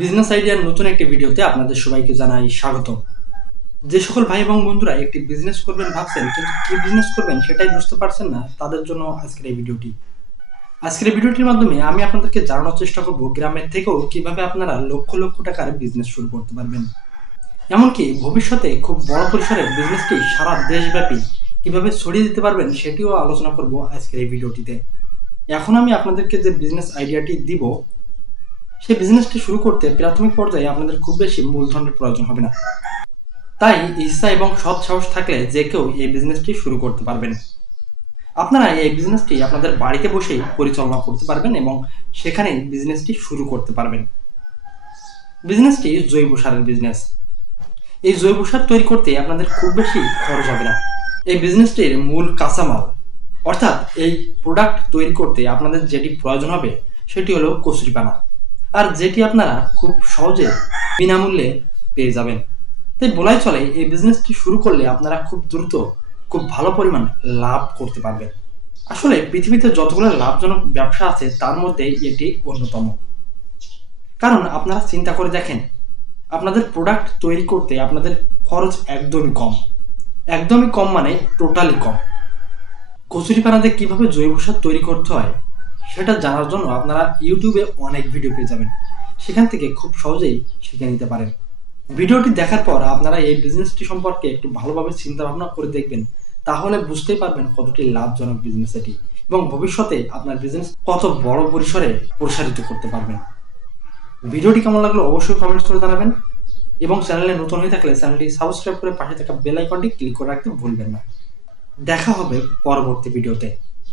Business আইডিয়ার নতুন একটি ভিডিওতে আপনাদের সবাইকে জানাই স্বাগত। যে সকল ভাই এবং বন্ধুরা একটি বিজনেস করবেন ভাবছেন কিন্তু কি বিজনেস করবেন সেটাই বুঝতে পারছেন না, তাদের জন্য আজকের এই ভিডিওটি। আজকের এই ভিডিওটির মাধ্যমে আমি আপনাদেরকে জানানোর চেষ্টা করব গ্রামের থেকেও কিভাবে আপনারা লক্ষ লক্ষ টাকার বিজনেস শুরু করতে পারবেন, এমনকি ভবিষ্যতে খুব বড় পরিসরে বিজনেসটি সারা দেশব্যাপী কিভাবে ছড়িয়ে দিতে পারবেন সেটিও আলোচনা করব আজকের এই ভিডিওটিতে। এখন আমি আপনাদেরকে যে বিজনেস আইডিয়াটি দিব, সেই বিজনেসটি শুরু করতে প্রাথমিক পর্যায়ে আপনাদের খুব বেশি মূলধনের প্রয়োজন হবে না। তাই ইচ্ছা এবং সৎ সাহস থাকলে যে কেউ এই বিজনেসটি শুরু করতে পারবেন। আপনারা এই বিজনেসটি আপনাদের বাড়িতে বসেই পরিচালনা করতে পারবেন এবং সেখানেই বিজনেসটি শুরু করতে পারবেন। বিজনেসটি জৈব সারের বিজনেস। এই জৈব সার তৈরি করতে আপনাদের খুব বেশি খরচ হবে না। এই বিজনেসটির মূল কাঁচামাল অর্থাৎ এই প্রোডাক্ট তৈরি করতে আপনাদের যেটি প্রয়োজন হবে সেটি হলো কচুরিপানা, আর যেটি আপনারা খুব সহজে বিনামূল্যে পেয়ে যাবেন। তাই বলাই চলে এই বিজনেসটি শুরু করলে আপনারা খুব দ্রুত খুব ভালো পরিমাণ লাভ করতে পারবেন। আসলে পৃথিবীতে যতগুলো লাভজনক ব্যবসা আছে তার মধ্যে এটি অন্যতম। কারণ আপনারা চিন্তা করে দেখেন, আপনাদের প্রোডাক্ট তৈরি করতে আপনাদের খরচ একদমই কম। একদমই কম মানে টোটালি কম। কচুরিপানাতে কিভাবে জৈব সার তৈরি করতে হয় সেটা জানার জন্য আপনারা ইউটিউবে অনেক ভিডিও পেয়ে যাবেন, সেখান থেকে খুব সহজেই শিখে নিতে পারেন। ভিডিওটি দেখার পর আপনারা এই বিজনেসটি সম্পর্কে একটু ভালোভাবে চিন্তা ভাবনা করে দেখবেন, তাহলে বুঝতেই পারবেন কতটি লাভজনক বিজনেস এটি এবং ভবিষ্যতে আপনার বিজনেস কত বড় পরিসরে প্রসারিত করতে পারবেন। ভিডিওটি কেমন লাগলো অবশ্যই কমেন্টস করে জানাবেন এবং চ্যানেলে নতুন হয়ে থাকলে চ্যানেলটি সাবস্ক্রাইব করে পাশে থাকা বেল আইকনটি ক্লিক করে রাখতে ভুলবেন না। দেখা হবে পরবর্তী ভিডিওতে।